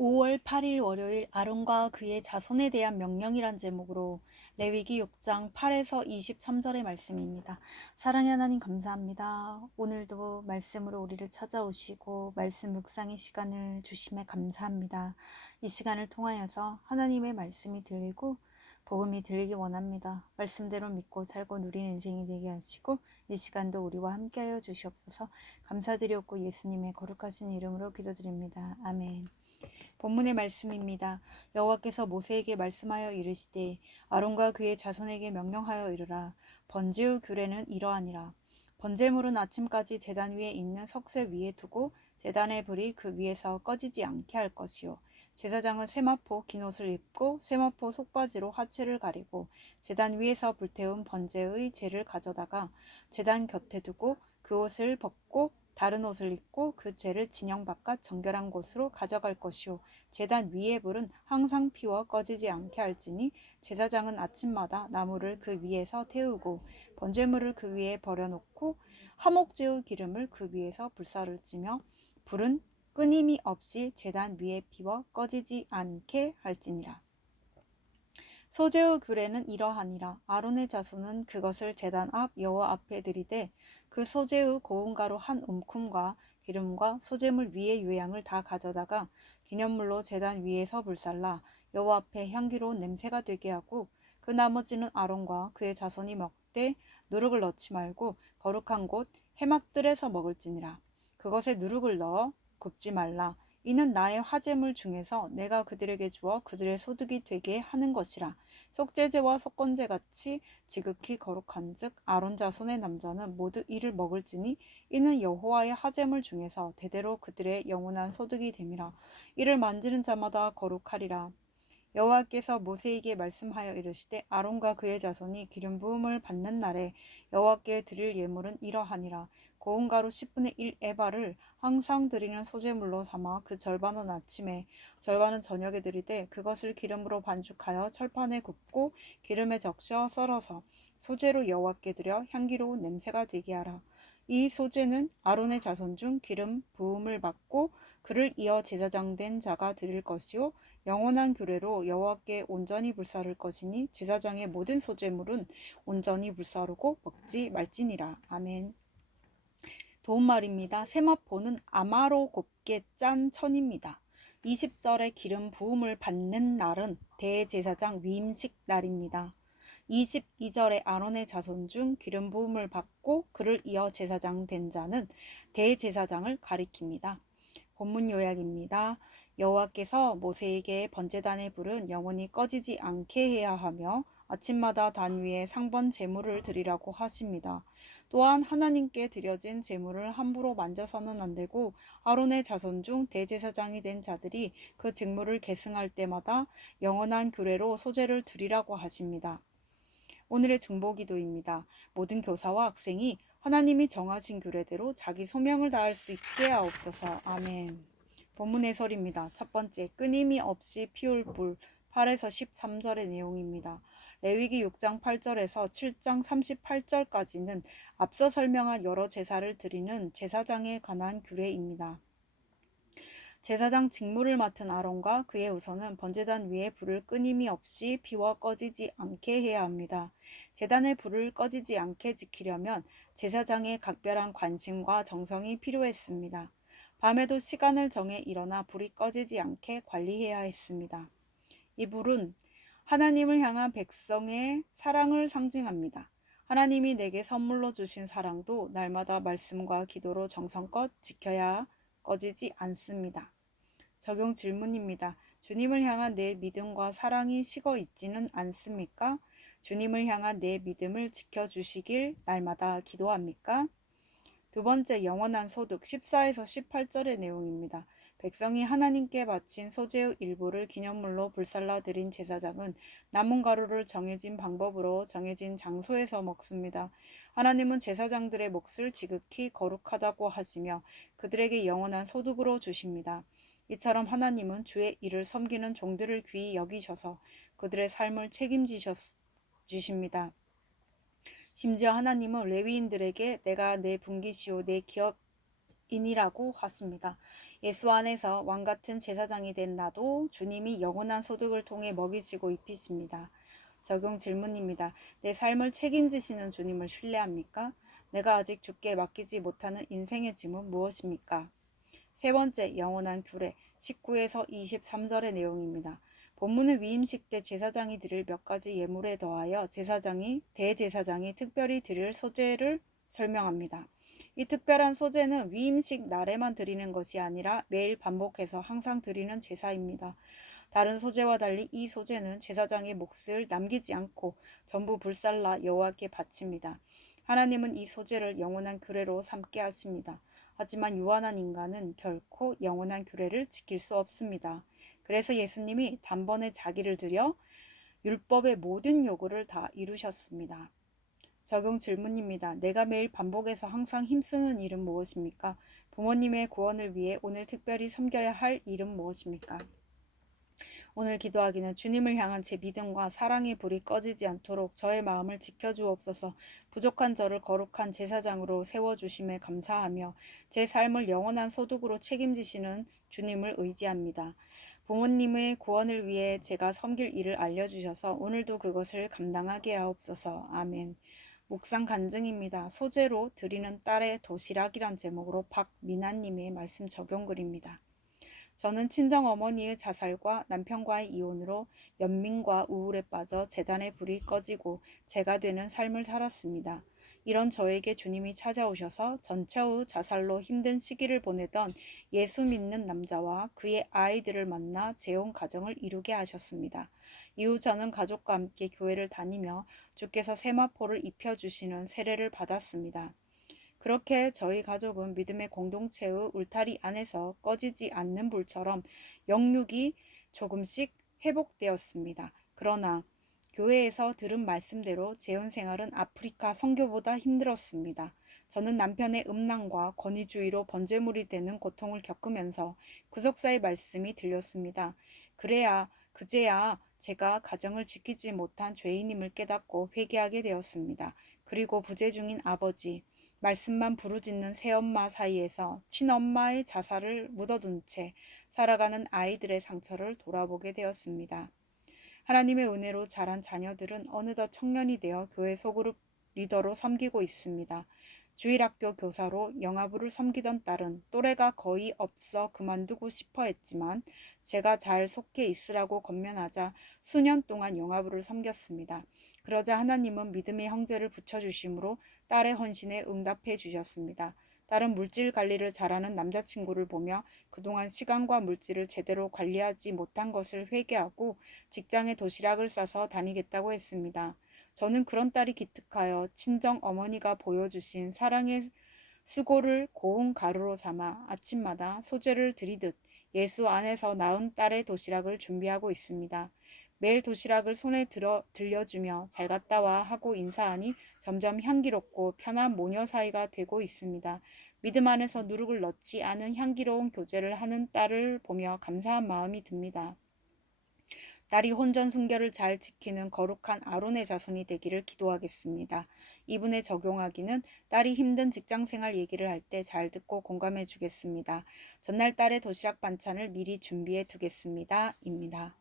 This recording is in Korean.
5월 8일 월요일 아론과 그의 자손에 대한 명령이란 제목으로 레위기 6장 8에서 23절의 말씀입니다. 사랑의 하나님 감사합니다. 오늘도 말씀으로 우리를 찾아오시고 말씀 묵상의 시간을 주심에 감사합니다. 이 시간을 통하여서 하나님의 말씀이 들리고 복음이 들리기 원합니다. 말씀대로 믿고 살고 누리는 인생이 되게 하시고 이 시간도 우리와 함께하여 주시옵소서. 감사드렸고 예수님의 거룩하신 이름으로 기도드립니다. 아멘. 본문의 말씀입니다. 여호와께서 모세에게 말씀하여 이르시되 아론과 그의 자손에게 명령하여 이르라. 번제의 규례는 이러하니라. 번제물은 아침까지 제단 위에 있는 석쇠 위에 두고 제단의 불이 그 위에서 꺼지지 않게 할 것이요. 제사장은 세마포 긴 옷을 입고 세마포 속바지로 하체를 가리고 제단 위에서 불태운 번제의 재를 가져다가 제단 곁에 두고 그 옷을 벗고 다른 옷을 입고 그 재를 진영 바깥 정결한 곳으로 가져갈 것이요. 제단 위의 불은 항상 피워 꺼지지 않게 할지니 제사장은 아침마다 나무를 그 위에서 태우고 번제물을 그 위에 버려놓고 화목제의 기름을 그 위에서 불사를 찌며 불은 끊임이 없이 제단 위에 피워 꺼지지 않게 할지니라. 소제의 규례는 이러하니라. 아론의 자손은 그것을 제단 앞 여호와 앞에 드리되 그 소제의 고운 가루 한 움큼과 기름과 소제물 위의 요양을 다 가져다가 기념물로 제단 위에서 불살라 여호와 앞에 향기로운 냄새가 되게 하고 그 나머지는 아론과 그의 자손이 먹되 누룩을 넣지 말고 거룩한 곳 해막들에서 먹을지니라. 그것에 누룩을 넣어 굽지 말라. 이는 나의 화제물 중에서 내가 그들에게 주어 그들의 소득이 되게 하는 것이라. 속죄제와 속건제 같이 지극히 거룩한즉 아론 자손의 남자는 모두 이를 먹을지니 이는 여호와의 화제물 중에서 대대로 그들의 영원한 소득이 됨이라. 이를 만지는 자마다 거룩하리라. 여호와께서 모세에게 말씀하여 이르시되 아론과 그의 자손이 기름 부음을 받는 날에 여호와께 드릴 예물은 이러하니라. 고운 가루 10분의 1 에바를 항상 드리는 소제물로 삼아 그 절반은 아침에 절반은 저녁에 드리되 그것을 기름으로 반죽하여 철판에 굽고 기름에 적셔 썰어서 소제로 여호와께 드려 향기로운 냄새가 되게 하라. 이 소제는 아론의 자손 중 기름 부음을 받고 그를 이어 제사장 된 자가 드릴 것이요 영원한 규례로 여호와께 온전히 불사를 것이니 제사장의 모든 소제물은 온전히 불사르고 먹지 말지니라. 아멘. 도움말입니다. 세마포는 아마로 곱게 짠 천입니다. 20절에 기름 부음을 받는 날은 대제사장 위임식 날입니다. 22절에 아론의 자손 중 기름 부음을 받고 그를 이어 제사장 된 자는 대제사장을 가리킵니다. 본문 요약입니다. 여호와께서 모세에게 번제단의 불은 영원히 꺼지지 않게 해야 하며 아침마다 단 위에 상번 제물을 드리라고 하십니다. 또한 하나님께 드려진 제물을 함부로 만져서는 안 되고 아론의 자손 중 대제사장이 된 자들이 그 직무를 계승할 때마다 영원한 규례로 소제를 드리라고 하십니다. 오늘의 중보기도입니다. 모든 교사와 학생이 하나님이 정하신 규례대로 자기 소명을 다할 수 있게 하옵소서. 아멘. 본문 해설입니다. 첫 번째, 끊임이 없이 피울 불 8에서 13절의 내용입니다. 레위기 6장 8절에서 7장 38절까지는 앞서 설명한 여러 제사를 드리는 제사장에 관한 규례입니다. 제사장 직무를 맡은 아론과 그의 후손은 번제단 위에 불을 끊임이 없이 피워 꺼지지 않게 해야 합니다. 제단의 불을 꺼지지 않게 지키려면 제사장의 각별한 관심과 정성이 필요했습니다. 밤에도 시간을 정해 일어나 불이 꺼지지 않게 관리해야 했습니다. 이 불은 하나님을 향한 백성의 사랑을 상징합니다. 하나님이 내게 선물로 주신 사랑도 날마다 말씀과 기도로 정성껏 지켜야 꺼지지 않습니다. 적용 질문입니다. 주님을 향한 내 믿음과 사랑이 식어 있지는 않습니까? 주님을 향한 내 믿음을 지켜주시길 날마다 기도합니까? 두 번째, 영원한 소득 14에서 18절의 내용입니다. 백성이 하나님께 바친 소재의 일부를 기념물로 불살라 드린 제사장은 남은 가루를 정해진 방법으로 정해진 장소에서 먹습니다. 하나님은 제사장들의 몫을 지극히 거룩하다고 하시며 그들에게 영원한 소득으로 주십니다. 이처럼 하나님은 주의 일을 섬기는 종들을 귀히 여기셔서 그들의 삶을 책임지십니다. 심지어 하나님은 레위인들에게 내가 내 분깃이요 내 기업이라 인이라고 하십니다. 예수 안에서 왕 같은 제사장이 된 나도 주님이 영원한 소득을 통해 먹이시고 입히십니다. 적용 질문입니다. 내 삶을 책임지시는 주님을 신뢰합니까? 내가 아직 주께 맡기지 못하는 인생의 짐은 무엇입니까? 세 번째, 영원한 규례 19에서 23절의 내용입니다. 본문은 위임식 때 제사장이 드릴 몇 가지 예물에 더하여 대제사장이 특별히 드릴 소제를 설명합니다. 이 특별한 소제는 위임식 날에만 드리는 것이 아니라 매일 반복해서 항상 드리는 제사입니다. 다른 소제와 달리 이 소제는 제사장의 몫을 남기지 않고 전부 불살라 여호와께 바칩니다. 하나님은 이 소제를 영원한 규례로 삼게 하십니다. 하지만 유한한 인간은 결코 영원한 규례를 지킬 수 없습니다. 그래서 예수님이 단번에 자기를 들여 율법의 모든 요구를 다 이루셨습니다. 적용 질문입니다. 내가 매일 반복해서 항상 힘쓰는 일은 무엇입니까? 부모님의 구원을 위해 오늘 특별히 섬겨야 할 일은 무엇입니까? 오늘 기도하기는 주님을 향한 제 믿음과 사랑의 불이 꺼지지 않도록 저의 마음을 지켜주옵소서. 부족한 저를 거룩한 제사장으로 세워주심에 감사하며 제 삶을 영원한 소득으로 책임지시는 주님을 의지합니다. 부모님의 구원을 위해 제가 섬길 일을 알려주셔서 오늘도 그것을 감당하게 하옵소서. 아멘. 묵상 간증입니다. 소재로 드리는 딸의 도시락이란 제목으로 박미나님의 말씀 적용글입니다. 저는 친정어머니의 자살과 남편과의 이혼으로 연민과 우울에 빠져 재단의 불이 꺼지고 제가 되는 삶을 살았습니다. 이런 저에게 주님이 찾아오셔서 전처의 자살로 힘든 시기를 보내던 예수 믿는 남자와 그의 아이들을 만나 재혼 가정을 이루게 하셨습니다. 이후 저는 가족과 함께 교회를 다니며 주께서 세마포를 입혀주시는 세례를 받았습니다. 그렇게 저희 가족은 믿음의 공동체의 울타리 안에서 꺼지지 않는 불처럼 영육이 조금씩 회복되었습니다. 그러나 교회에서 들은 말씀대로 재혼 생활은 아프리카 선교보다 힘들었습니다. 저는 남편의 음란과 권위주의로 번제물이 되는 고통을 겪으면서 구속사의 말씀이 들렸습니다. 그제야 제가 가정을 지키지 못한 죄인임을 깨닫고 회개하게 되었습니다. 그리고 부재 중인 아버지, 말씀만 부르짖는 새엄마 사이에서 친엄마의 자살을 묻어둔 채 살아가는 아이들의 상처를 돌아보게 되었습니다. 하나님의 은혜로 자란 자녀들은 어느덧 청년이 되어 교회 소그룹 리더로 섬기고 있습니다. 주일학교 교사로 영아부를 섬기던 딸은 또래가 거의 없어 그만두고 싶어 했지만 제가 잘 속해 있으라고 권면하자 수년 동안 영아부를 섬겼습니다. 그러자 하나님은 믿음의 형제를 붙여주심으로 딸의 헌신에 응답해 주셨습니다. 딸은 물질 관리를 잘하는 남자친구를 보며 그동안 시간과 물질을 제대로 관리하지 못한 것을 회개하고 직장에 도시락을 싸서 다니겠다고 했습니다. 저는 그런 딸이 기특하여 친정 어머니가 보여주신 사랑의 수고를 고운 가루로 삼아 아침마다 소재를 드리듯 예수 안에서 낳은 딸의 도시락을 준비하고 있습니다. 매일 도시락을 손에 들려주며 잘 갔다 와 하고 인사하니 점점 향기롭고 편한 모녀 사이가 되고 있습니다. 믿음 안에서 누룩을 넣지 않은 향기로운 교제를 하는 딸을 보며 감사한 마음이 듭니다. 딸이 혼전 순결을 잘 지키는 거룩한 아론의 자손이 되기를 기도하겠습니다. 이분에 적용하기는 딸이 힘든 직장생활 얘기를 할 때 잘 듣고 공감해 주겠습니다. 전날 딸의 도시락 반찬을 미리 준비해 두겠습니다. 입니다.